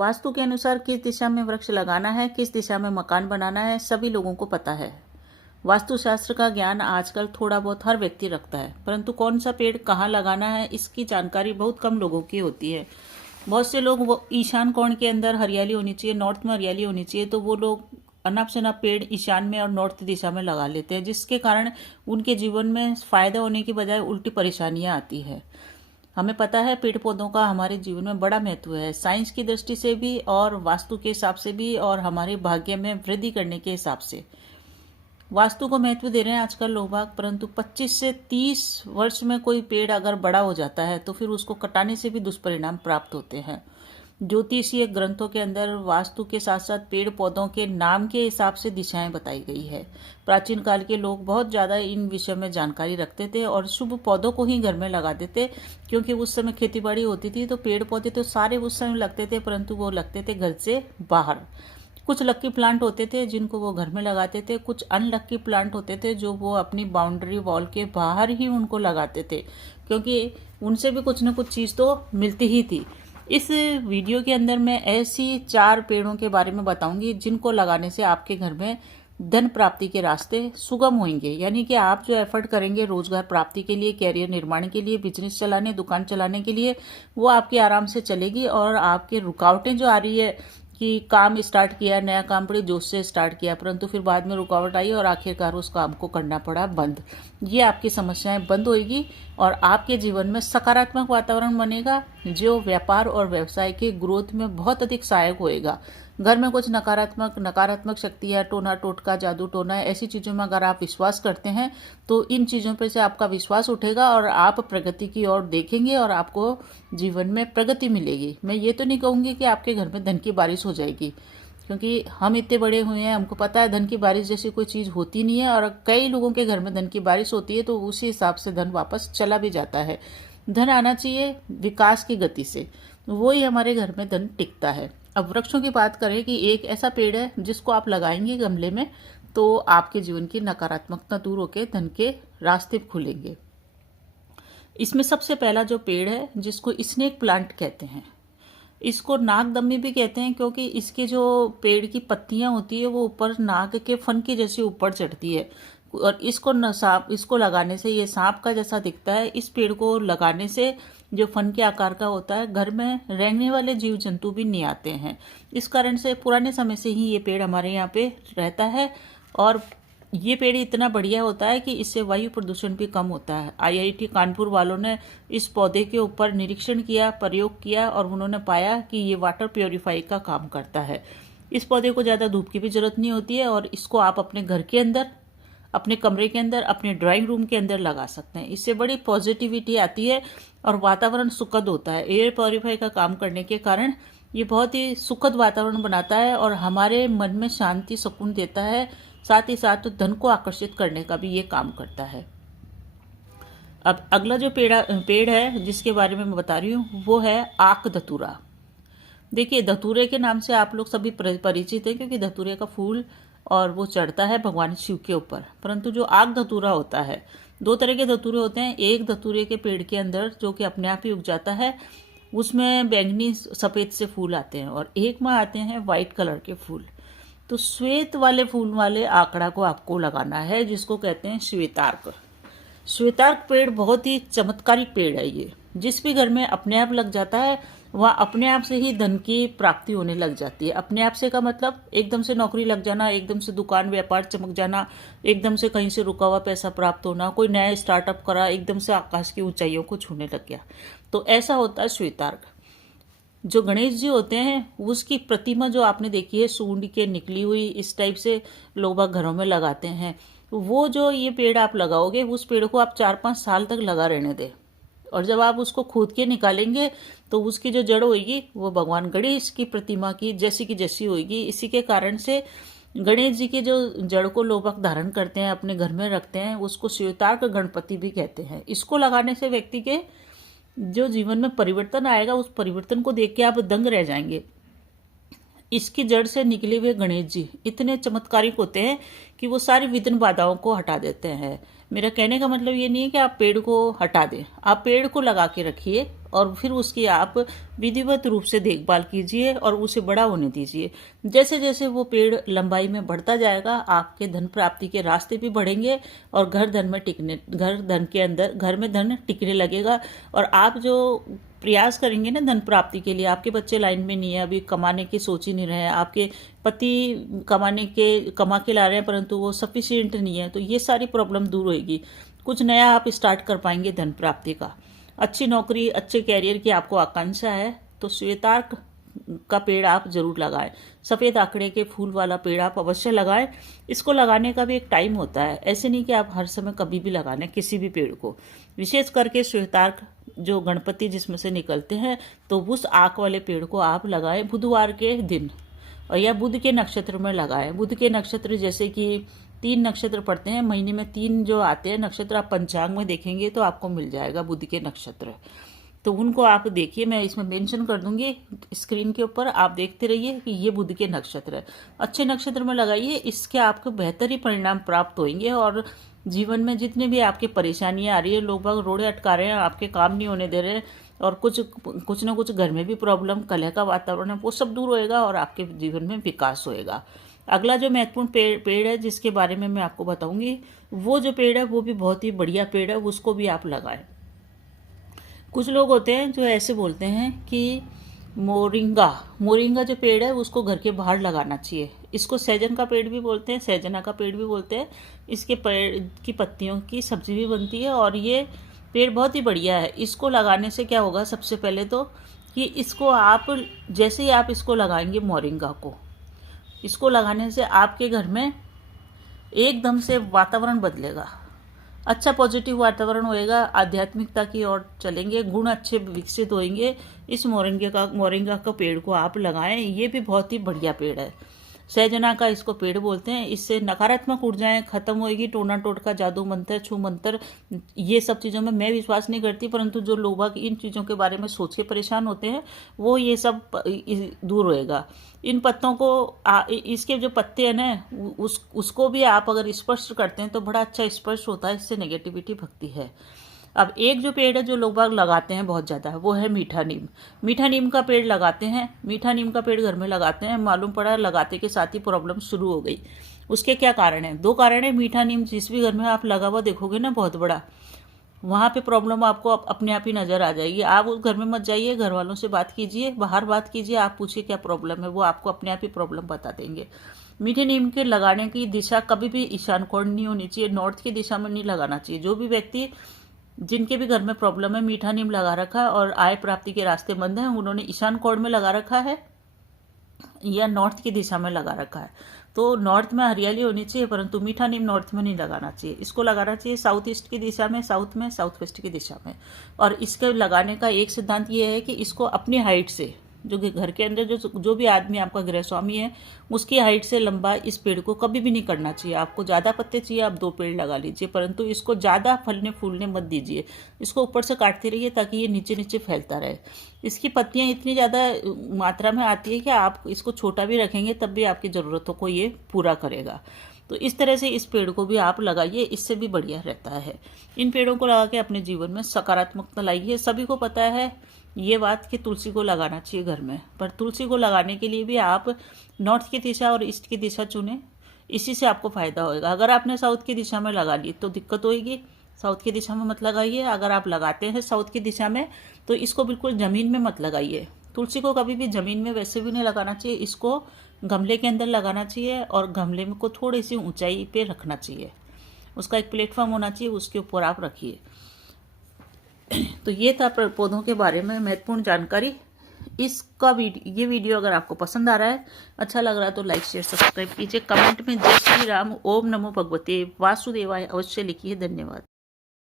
वास्तु के अनुसार किस दिशा में वृक्ष लगाना है, किस दिशा में मकान बनाना है, सभी लोगों को पता है। वास्तुशास्त्र का ज्ञान आजकल थोड़ा बहुत हर व्यक्ति रखता है, परंतु कौन सा पेड़ कहाँ लगाना है इसकी जानकारी बहुत कम लोगों की होती है। बहुत से लोग वो ईशान कोण के अंदर हरियाली होनी चाहिए, नॉर्थ में हरियाली होनी चाहिए, तो वो लोग अनाप शनाप पेड़ ईशान में और नॉर्थ दिशा में लगा लेते हैं, जिसके कारण उनके जीवन में फायदा होने की बजाय उल्टी परेशानियां आती है। हमें पता है पेड़ पौधों का हमारे जीवन में बड़ा महत्व है, साइंस की दृष्टि से भी और वास्तु के हिसाब से भी और हमारे भाग्य में वृद्धि करने के हिसाब से। वास्तु को महत्व दे रहे हैं आजकल लोग बाग, परंतु 25 से 30 वर्ष में कोई पेड़ अगर बड़ा हो जाता है तो फिर उसको कटाने से भी दुष्परिणाम प्राप्त होते हैं। ज्योतिषीय ग्रंथों के अंदर वास्तु के साथ साथ पेड़ पौधों के नाम के हिसाब से दिशाएं बताई गई है। प्राचीन काल के लोग बहुत ज़्यादा इन विषय में जानकारी रखते थे और शुभ पौधों को ही घर में लगा देते, क्योंकि उस समय खेतीबाड़ी होती थी तो पेड़ पौधे तो सारे उस समय लगते थे, परंतु वो लगते थे घर से बाहर। कुछ लक्की प्लांट होते थे जिनको वो घर में लगाते थे, कुछ अनलक्की प्लांट होते थे जो वो अपनी बाउंड्री वॉल के बाहर ही उनको लगाते थे, क्योंकि उनसे भी कुछ न कुछ चीज़ तो मिलती ही थी। इस वीडियो के अंदर मैं ऐसी 4 पेड़ों के बारे में बताऊंगी जिनको लगाने से आपके घर में धन प्राप्ति के रास्ते सुगम होंगे। यानी कि आप जो एफर्ट करेंगे रोजगार प्राप्ति के लिए, कैरियर निर्माण के लिए, बिजनेस चलाने, दुकान चलाने के लिए, वो आपके आराम से चलेगी। और आपके रुकावटें जो आ रही है कि काम स्टार्ट किया, नया काम बड़े जोश से स्टार्ट किया, परंतु फिर बाद में रुकावट आई और आखिरकार उस काम को करना पड़ा बंद, ये आपकी समस्याएं बंद होगी और आपके जीवन में सकारात्मक वातावरण बनेगा जो व्यापार और व्यवसाय के ग्रोथ में बहुत अधिक सहायक होएगा। घर में कुछ नकारात्मक शक्तियाँ, टोना टोटका, जादू टोना, ऐसी चीज़ों में अगर आप विश्वास करते हैं तो इन चीज़ों पर से आपका विश्वास उठेगा और आप प्रगति की ओर देखेंगे और आपको जीवन में प्रगति मिलेगी। मैं ये तो नहीं कहूँगी कि आपके घर में धन की बारिश हो जाएगी, क्योंकि हम इतने बड़े हुए हैं, हमको पता है धन की बारिश जैसी कोई चीज़ होती नहीं है। और कई लोगों के घर में धन की बारिश होती है तो उसी हिसाब से धन वापस चला भी जाता है। धन आना चाहिए विकास की गति से, वो ही हमारे घर में धन टिकता है। अब वृक्षों की बात करें कि एक ऐसा पेड़ है जिसको आप लगाएंगे गमले में तो आपके जीवन की नकारात्मकता दूर होकर धन के रास्ते खुलेंगे। इसमें सबसे पहला जो पेड़ है जिसको स्नेक प्लांट कहते हैं, इसको नागदम्मी भी कहते हैं, क्योंकि इसके जो पेड़ की पत्तियां होती है वो ऊपर नाग के फन की जैसी ऊपर चढ़ती है और इसको लगाने से ये सांप का जैसा दिखता है। इस पेड़ को लगाने से जो फन के आकार का होता है, घर में रहने वाले जीव जंतु भी नहीं आते हैं। इस कारण से पुराने समय से ही ये पेड़ हमारे यहाँ पे रहता है और ये पेड़ इतना बढ़िया होता है कि इससे वायु प्रदूषण भी कम होता है। आईआईटी कानपुर वालों ने इस पौधे के ऊपर निरीक्षण किया, प्रयोग किया और उन्होंने पाया कि ये वाटर प्योरीफाई का काम करता है। इस पौधे को ज़्यादा धूप की भी जरूरत नहीं होती है और इसको आप अपने घर के अंदर, अपने कमरे के अंदर, अपने ड्राइंग रूम के अंदर लगा सकते हैं। इससे बड़ी पॉजिटिविटी आती है और वातावरण सुखद होता है। एयर प्योरीफाई का काम करने के कारण ये बहुत ही सुखद वातावरण बनाता है और हमारे मन में शांति, सुकून देता है। साथ ही साथ धन को आकर्षित करने का भी ये काम करता है। अब अगला जो पेड़ है जिसके बारे में मैं बता रही हूँ वो है आक धतूरा। देखिए, धतूरे के नाम से आप लोग सभी परिचित हैं, क्योंकि धतूरे का फूल और वो चढ़ता है भगवान शिव के ऊपर। परंतु जो आक धतूरा होता है, 2 तरह के धतूरे होते हैं। एक धतूरे के पेड़ के अंदर जो कि अपने आप ही उग जाता है, उसमें बैंगनी सफ़ेद से फूल आते हैं और एक में आते हैं वाइट कलर के फूल। तो श्वेत वाले फूल वाले आंकड़ा को आपको लगाना है, जिसको कहते हैं श्वेतार्क। श्वेतार्क पेड़ बहुत ही चमत्कारिक पेड़ है ये, जिस भी घर में अपने आप लग जाता है वहाँ अपने आप से ही धन की प्राप्ति होने लग जाती है। अपने आप से का मतलब एकदम से नौकरी लग जाना, एकदम से दुकान व्यापार चमक जाना, एकदम से कहीं से रुका हुआ पैसा प्राप्त होना, कोई नया स्टार्टअप करा, एकदम से आकाश की ऊंचाइयों को छूने लग गया। तो ऐसा होता है श्वेतार्क। जो गणेश जी होते हैं उसकी प्रतिमा जो आपने देखी है सूंड के निकली हुई, इस टाइप से लोग घरों में लगाते हैं। वो जो ये पेड़ आप लगाओगे, उस पेड़ को आप 4-5 साल तक लगा रहने दें और जब आप उसको खोद के निकालेंगे तो उसकी जो जड़ होगी वो भगवान गणेश की प्रतिमा की जैसी होगी। इसी के कारण से गणेश जी के जो जड़ को लोग धारण करते हैं, अपने घर में रखते हैं, उसको श्वेतार्क गणपति भी कहते हैं। इसको लगाने से व्यक्ति के जो जीवन में परिवर्तन आएगा, उस परिवर्तन को देख के आप दंग रह जाएंगे। इसकी जड़ से निकले हुए गणेश जी इतने चमत्कारिक होते हैं कि वो सारी विघ्न बाधाओं को हटा देते हैं। मेरा कहने का मतलब ये नहीं है कि आप पेड़ को हटा दें, आप पेड़ को लगा के रखिए और फिर उसकी आप विधिवत रूप से देखभाल कीजिए और उसे बड़ा होने दीजिए। जैसे जैसे वो पेड़ लंबाई में बढ़ता जाएगा, आपके धन प्राप्ति के रास्ते भी बढ़ेंगे और घर में धन टिकने लगेगा। और आप जो प्रयास करेंगे ना धन प्राप्ति के लिए, आपके बच्चे लाइन में नहीं है, अभी कमाने की सोच ही नहीं रहे हैं, आपके पति कमा के ला रहे हैं परंतु वो सफिशिएंट नहीं है, तो ये सारी प्रॉब्लम दूर होएगी। कुछ नया आप स्टार्ट कर पाएंगे धन प्राप्ति का। अच्छी नौकरी, अच्छे कैरियर की आपको आकांक्षा है तो श्वेतार्क का पेड़ आप जरूर लगाएं। सफ़ेद आंकड़े के फूल वाला पेड़ आप अवश्य लगाएं। इसको लगाने का भी एक टाइम होता है, ऐसे नहीं कि आप हर समय कभी भी लगा लें किसी भी पेड़ को। विशेष करके श्वेतार्क जो गणपति जिसमें से निकलते हैं, तो उस आंख वाले पेड़ को आप लगाएं बुधवार के दिन और या बुध के नक्षत्र में लगाएं। बुध के नक्षत्र जैसे कि 3 नक्षत्र पड़ते हैं महीने में, 3 जो आते हैं नक्षत्र, आप पंचांग में देखेंगे तो आपको मिल जाएगा बुध के नक्षत्र, तो उनको आप देखिए। मैं इसमें मेंशन कर दूंगी स्क्रीन के ऊपर, आप देखते रहिए कि ये बुध के नक्षत्र है। अच्छे नक्षत्र में लगाइए, इसके आपको बेहतर ही परिणाम प्राप्त होंगे और जीवन में जितने भी आपके परेशानियां आ रही है, लोग बाग रोड़े अटका रहे हैं, आपके काम नहीं होने दे रहे हैं और कुछ ना कुछ घर में भी प्रॉब्लम, कलह का वातावरण है, वो सब दूर होएगा और आपके जीवन में विकास होएगा। अगला जो महत्वपूर्ण पेड़ है जिसके बारे में मैं आपको बताऊंगी, वो जो पेड़ है वो भी बहुत ही बढ़िया पेड़ है, उसको भी आप लगाएं। कुछ लोग होते हैं जो ऐसे बोलते हैं कि मोरिंगा जो पेड़ है उसको घर के बाहर लगाना चाहिए। इसको सहजन का पेड़ भी बोलते हैं, सहजना का पेड़ भी बोलते हैं। इसके पेड़ की पत्तियों की सब्जी भी बनती है और ये पेड़ बहुत ही बढ़िया है। इसको लगाने से क्या होगा, सबसे पहले तो कि इसको आप जैसे ही आप इसको लगाएंगे मोरिंगा को, इसको लगाने से आपके घर में एकदम से वातावरण बदलेगा, अच्छा पॉजिटिव वातावरण होएगा, आध्यात्मिकता की ओर चलेंगे, गुण अच्छे विकसित होंगे। इस मोरिंगा का पेड़ को आप लगाएं, ये भी बहुत ही बढ़िया पेड़ है। सहजना का इसको पेड़ बोलते हैं। इससे नकारात्मक ऊर्जाएं खत्म होएगी, टोना टोटका, जादू मंत्र, छू मंत्र, ये सब चीज़ों में मैं विश्वास नहीं करती, परंतु जो लोग इन चीज़ों के बारे में सोच के परेशान होते हैं वो ये सब दूर होएगा। इन पत्तों को इसके जो पत्ते हैं ना उसको भी आप अगर स्पर्श करते हैं तो बड़ा अच्छा स्पर्श होता है, इससे नेगेटिविटी भगती है। अब एक जो पेड़ है जो लोग बाग लगाते हैं बहुत ज़्यादा, वो है मीठा नीम। मीठा नीम का पेड़ लगाते हैं, मीठा नीम का पेड़ घर में लगाते हैं, मालूम पड़ा लगाते के साथ ही प्रॉब्लम शुरू हो गई। उसके क्या कारण है? 2 कारण है। मीठा नीम जिस भी घर में आप लगा हुआ देखोगे ना बहुत बड़ा, वहाँ पे प्रॉब्लम आपको अपने आप ही नज़र आ जाएगी। आप उस घर में मत जाइए, घर वालों से बात कीजिए, बाहर बात कीजिए, आप पूछिए क्या प्रॉब्लम है, वो आपको अपने आप ही प्रॉब्लम बता देंगे। मीठे नीम के लगाने की दिशा कभी भी ईशान कोण नहीं होनी चाहिए, नॉर्थ की दिशा में नहीं लगाना चाहिए। जो भी व्यक्ति जिनके भी घर में प्रॉब्लम है, मीठा नीम लगा रखा है और आय प्राप्ति के रास्ते बंद हैं, उन्होंने ईशान कोण में लगा रखा है या नॉर्थ की दिशा में लगा रखा है, तो नॉर्थ में हरियाली होनी चाहिए, परंतु मीठा नीम नॉर्थ में नहीं लगाना चाहिए। इसको लगाना चाहिए साउथ ईस्ट की दिशा में, साउथ में, साउथ वेस्ट की दिशा में। और इसके लगाने का एक सिद्धांत ये है कि इसको अपनी हाइट से, जो घर के अंदर जो भी आदमी आपका गृह स्वामी है उसकी हाइट से लंबा इस पेड़ को कभी भी नहीं करना चाहिए। आपको ज़्यादा पत्ते चाहिए आप 2 पेड़ लगा लीजिए, परंतु इसको ज़्यादा फलने फूलने मत दीजिए। इसको ऊपर से काटते रहिए ताकि ये नीचे नीचे फैलता रहे। इसकी पत्तियाँ इतनी ज़्यादा मात्रा में आती है कि आप इसको छोटा भी रखेंगे तब भी आपकी ज़रूरतों को ये पूरा करेगा। तो इस तरह से इस पेड़ को भी आप लगाइए, इससे भी बढ़िया रहता है। इन पेड़ों को लगा के अपने जीवन में सकारात्मकता लाइए। सभी को पता है ये बात कि तुलसी को लगाना चाहिए घर में, पर तुलसी को लगाने के लिए भी आप नॉर्थ की दिशा और ईस्ट की दिशा चुनें, इसी से आपको फायदा होएगा। अगर आपने साउथ की दिशा में लगा ली तो दिक्कत होएगी, साउथ की दिशा में मत लगाइए। अगर आप लगाते हैं साउथ की दिशा में तो इसको बिल्कुल ज़मीन में मत लगाइए। तुलसी को कभी भी ज़मीन में वैसे भी नहीं लगाना चाहिए, इसको गमले के अंदर लगाना चाहिए और गमले को थोड़ी सी ऊंचाई पे रखना चाहिए। उसका एक प्लेटफॉर्म होना चाहिए, उसके ऊपर आप रखिए। तो ये था पौधों के बारे में महत्वपूर्ण जानकारी। ये वीडियो अगर आपको पसंद आ रहा है, अच्छा लग रहा है तो लाइक शेयर सब्सक्राइब कीजिए। कमेंट में जय श्री राम, ओम नमो भगवते वासुदेवाय अवश्य लिखिए। धन्यवाद।